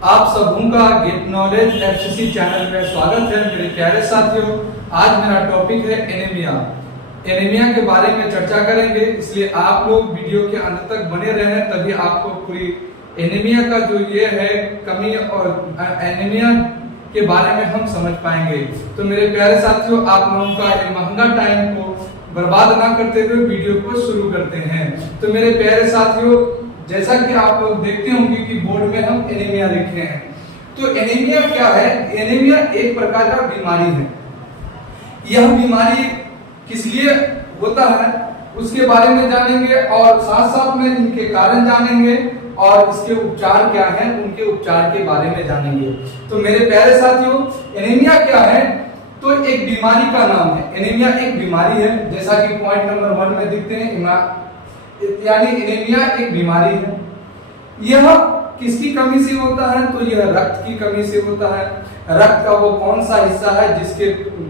आप सबों का गेट नॉलेज एफसीसी चैनल में स्वागत है मेरे प्यारे साथियों। आज मेरा टॉपिक है एनीमिया। एनीमिया के बारे में चर्चा करेंगे, इसलिए आप लोग वीडियो के अंत तक बने रहें, तभी आपको पूरी एनीमिया का जो ये है कमी और एनीमिया के बारे में हम समझ पाएंगे। तो मेरे प्यारे साथियों, आप लोगों का ये महंगा टाइम को बर्बाद ना करते हुए वीडियो को शुरू करते हैं। तो मेरे प्यारे साथियों, जैसा कि आप लोग देखते होंगे कि बोर्ड में हम एनीमिया लिखे हैं। तो एनीमिया क्या है? एनीमिया एक प्रकार का बीमारी है। यह बीमारी किस लिए होता है उसके बारे में जानेंगे और साथ साथ में इनके कारण जानेंगे और इसके उपचार क्या हैं उनके उपचार के बारे में जानेंगे। तो मेरे प्यारे साथियों, एनीमिया क्या है? तो एक बीमारी का नाम है। एनीमिया एक बीमारी है, जैसा कि पॉइंट नंबर 1 में दिखते हैं, यानी एनीमिया एक बीमारी है। यह किसकी कमी से होता है? तो यह रक्त की कमी से होता है। रक्त का वो कौन सा हिस्सा है जिसके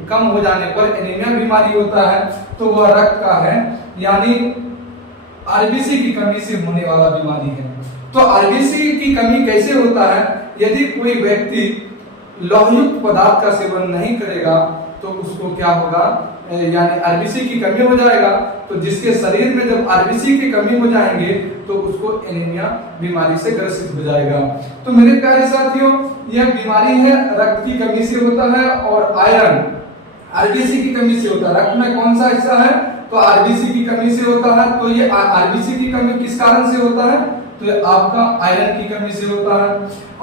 कम हो जाने पर एनीमिया बीमारी होता है? तो वह रक्त का है, यानी आरबीसी की कमी से होने वाला बीमारी है। तो आरबीसी की कमी कैसे होता है? यदि कोई व्यक्ति लौहयुक्त पदार्थ का सेवन नहीं करेगा तो उसको क्या होगा, यानी आरबीसी की कमी हो जाएगा। तो जिसके शरीर में जब आरबीसी की कमी हो जाएंगे तो उसको एनीमिया बीमारी से ग्रसित हो जाएगा। तो मेरे प्यारे साथियों, यह बीमारी है रक्त की कमी से होता है और आयरन आरबीसी की कमी से होता है। रक्त में कौन सा हिस्सा है? तो आरबीसी की कमी से होता है। तो ये आरबीसी की कमी किस कारण से होता है? तो ये आपका आयरन की कमी से होता है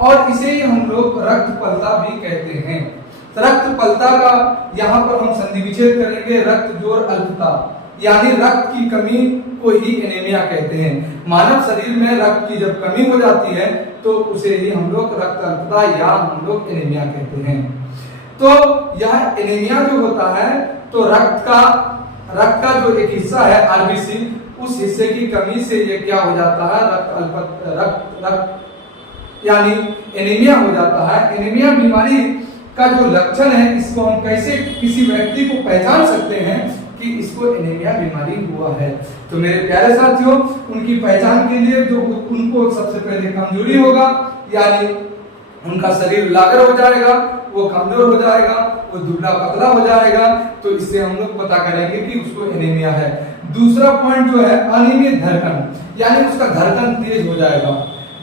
और इसे ही हम लोग रक्तपलता भी कहते हैं। रक्तपलता का यहाँ पर हम संधि विच्छेद करेंगे, रक्त जोड़ अल्पता, यानी रक्त की कमी को ही एनीमिया कहते हैं। मानव शरीर में रक्त की जब कमी हो जाती है तो उसे ही हम लोग रक्त अल्पता या हम लोग एनीमिया कहते हैं। तो यह एनीमिया जो होता है तो रक्त का जो एक हिस्सा है आरबीसी, उस हिस्से की कमी से ये क्या हो जाता है, रक्त यानी एनीमिया हो जाता है। एनीमिया बीमारी का जो लक्षण है, इसको हम कैसे किसी व्यक्ति को पहचान सकते हैं कि इसको एनीमिया बीमारी हुआ है? तो मेरे प्यारे साथियों, उनकी पहचान के लिए जो उनको सबसे पहले कमजोरी होगा, यानी उनका शरीर लागर हो जाएगा, वो कमजोर हो जाएगा, वो दुबला पतला हो जाएगा। तो इससे हम लोग पता करेंगे कि उसको एनीमिया है। दूसरा पॉइंट जो है अनियमित धड़कन, यानी उसका धड़कन तेज हो जाएगा,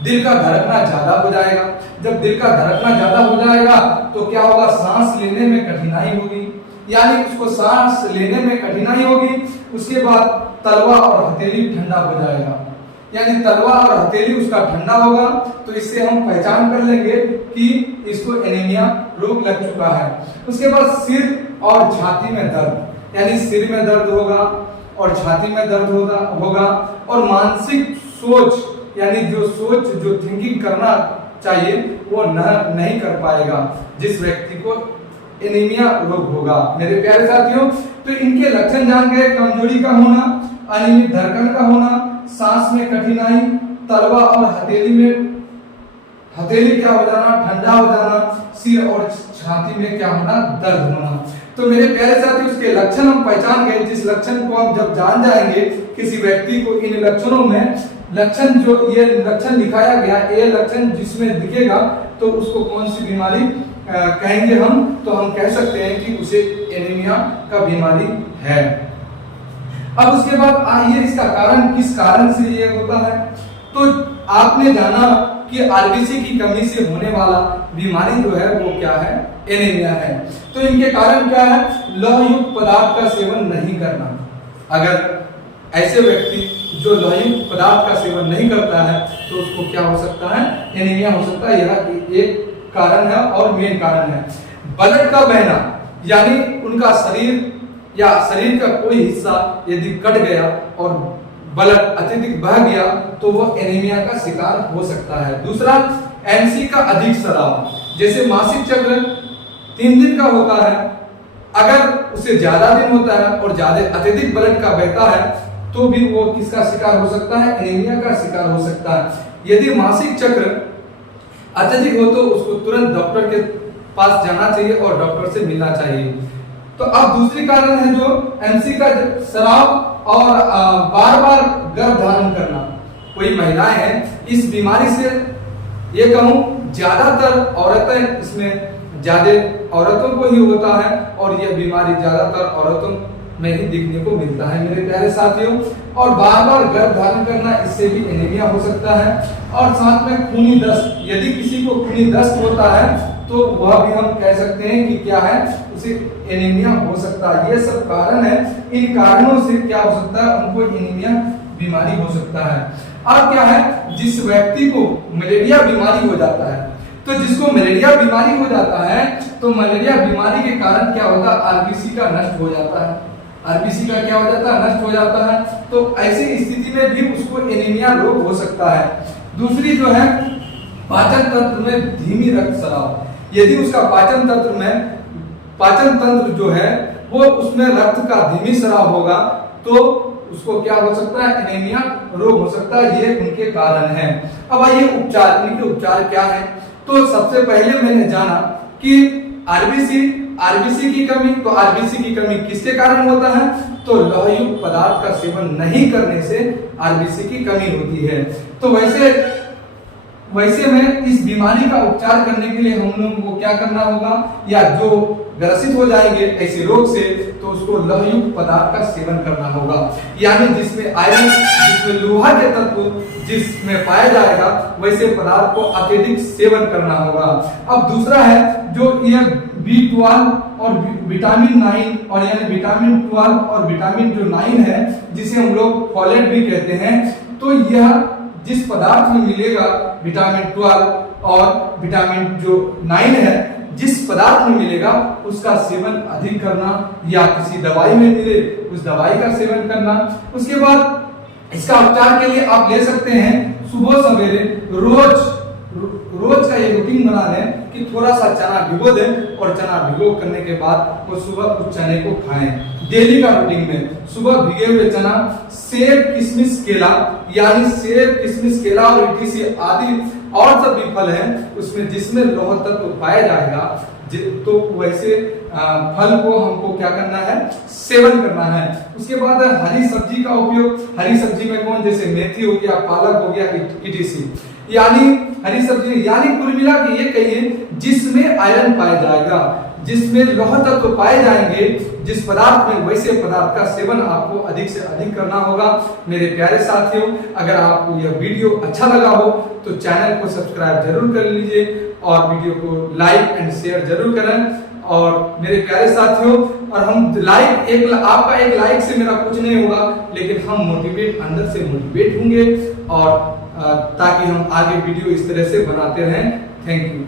दिल का धड़कना ज्यादा हो जाएगा। जब दिल का धड़कना ज्यादा हो जाएगा तो क्या होगा, सांस लेने में कठिनाई होगी, यानी उसको सांस लेने में कठिनाई होगी। उसके बाद तलवा और हथेली ठंडा हो जाएगा, यानी तलवा और हथेली उसका ठंडा होगा। तो इससे हम पहचान कर लेंगे कि इसको एनीमिया रोग लग चुका है। उसके बाद सिर और छाती में दर्द, यानी सिर में दर्द होगा और छाती में दर्द होगा और मानसिक सोच, यानी जो थिंकिंग करना चाहिए वो नहीं कर पाएगा जिस व्यक्ति को एनीमिया रोग होगा। मेरे प्यारे साथियों, तो इनके लक्षण जान गए, कमजोरी का होना, अनियमित धड़कन का होना, सांस में कठिनाई, तलवा और हथेली क्या हो जाना, ठंडा हो जाना, सिर और छाती में क्या होना, दर्द होना। तो मेरे प्यारे साथी, उसके लक्षण हम पहचान गए। जिस लक्षण को हम जब जान जाएंगे किसी व्यक्ति को, इन लक्षणों में लक्षण जो ये लक्षण दिखाया गया, ये लक्षण जिसमें दिखेगा तो उसको कौन सी बीमारी कहेंगे हम? तो हम कह सकते हैं कि उसे एनीमिया का बीमारी है। अब उसके बाद आइए इसका कारण, किस कारण से ये होता है? तो आपने जाना कि आरबीसी की कमी से होने वाला बीमारी जो है वो क्या है, एनीमिया है। तो इनके कारण क्या है? लौहयुक्त पदार्थ का सेवन नहीं करना। अगर ऐसे व्यक्ति जो लौहयुक्त पदार्थ का सेवन नहीं करता है तो उसको क्या हो सकता है, एनीमिया हो सकता है। यह एक कारण है और मेन कारण है। ब्लड का बहना, यानी उनका शरीर या शरीर का कोई हिस्सा यदि कट गया और ब्लड अत्यधिक बह गया तो वो एनीमिया का शिकार हो सकता है। दूसरा, एमसी का अधिक स्राव, जैसे मासिक चक्र 3 दिन का होता है, अगर उसे ज्यादा दिन होता है और ज्यादा अत्यधिक ब्लड का बहता है तो भी वो किसका शिकार हो सकता है, एनीमिया का शिकार हो सकता है। यदि मासिक चक्र अत्यधिक हो तो उसको तुरंत डॉक्टर के पास जाना चाहिए और डॉक्टर से मिलना चाहिए। तो अब दूसरी कारण है जो एमसी का स्राव और बार बार गर्भ धारण करना। कोई महिलाएं हैं इस बीमारी से ये कहूँ ज्यादातर औरतें इसमें ज्यादा औरतों को ही होता है और यह बीमारी ज्यादातर औरतों में ही दिखने को मिलता है मेरे प्यारे साथियों। और बार बार गर्भ धारण करना, इससे भी एनीमिया हो सकता है। और साथ में खूनी दस्त, यदि किसी को खूनी दस्त होता है तो वह भी हम कह सकते हैं कि क्या है, उसे एनीमिया हो सकता है। ये सब कारण है, इन कारणों से क्या हो सकता है, उनको एनीमिया बीमारी हो सकता है। अब क्या है, जिस व्यक्ति को मलेरिया बीमारी हो जाता है, तो जिसको मलेरिया बीमारी हो जाता है तो मलेरिया बीमारी के कारण क्या होता है, आरबीसी का नष्ट हो जाता है। आरबीसी का क्या हो जाता है, नष्ट हो जाता है। तो ऐसी स्थिति में भी उसको एनीमिया रोग हो सकता है। दूसरी जो है, पाचन तंत्र में धीमी रक्तस्राव। यदि उसका पाचन तंत्र जो है वो उसमें रक्त का धीमी स्राव होगा तो उसको क्या हो सकता है, एनीमिया रोग हो सकता है। ये उनके कारण है। अब आइए उपचार, इनके उपचार क्या है। तो सबसे पहले मैंने जाना कि आरबीसी की कमी। तो आरबीसी की कमी किसके कारण होता है, तो लौहयुक्त पदार्थ का सेवन नहीं करने से आरबीसी की कमी होती है। तो वैसे में इस बीमारी का उपचार करने के लिए हम लोगों को क्या करना होगा, या जो ग्रसित हो जाएंगे ऐसे रोग से, तो उसको लौहयुक्त पदार्थ का सेवन करना होगा। यानी जिसमें आयरन, जिसमें लोहा के तत्व जिसमें पाया जाएगा, वैसे पदार्थ को अत्यधिक सेवन करना होगा। अब दूसरा है जो यह B12 और विटामिन 9 और यानी विटामिन 12 और विटामिन जो 9 है, जिसे हम लोग फॉलेट भी कहते हैं, तो यह जिस पदार्थ में मिलेगा विटामिन 12 और विटामिन जो 9 है, जिस पदार्थ में मिलेगा उसका सेवन अधिक करना, या किसी दवाई में मिले उस दवाई का सेवन करना। उसके बाद इसका उपचार के लिए आप ले सकते हैं सुबह सवेरे रोज का ये रूटीन बना लें कि थोड़ा सा चना भिगो दें और चना भिगो करने के बाद वो सुबह उस चने को खाएं। डेली का रूटीन में सुबह भिगे हुए चना, सेब किशमिश केला, यानी सेब किशमिश केला और ईटीसी आदि और सब भी फल हैं उसमें जिसमें लौह तत्व पाया जाएगा, तो वैसे फल को हमको क्या करना है, सेवन करना है। उसके बाद हरी सब्जी का उपयोग, हरी सब्जी में कौन, जैसे मेथी हो गया, पालक हो गया, ईटीसी, यानी हरी सब्जी, यानी कुल मिला के ये कहिए जिसमें आयरन पाया जाएगा, जिसमें लौह तत्व पाए जाएंगे जिस पदार्थ में, वैसे पदार्थ का सेवन आपको अधिक से अधिक करना होगा। मेरे प्यारे साथियों, अगर आपको यह वीडियो अच्छा लगा हो तो चैनल को सब्सक्राइब जरूर कर लीजिए और वीडियो को लाइक एंड शेयर जरूर करें। और मेरे प्यारे साथियों, और हम आपका एक लाइक से मेरा कुछ नहीं होगा, लेकिन हम अंदर से मोटिवेट होंगे और ताकि हम आगे वीडियो इस तरह से बनाते रहें। Thank you.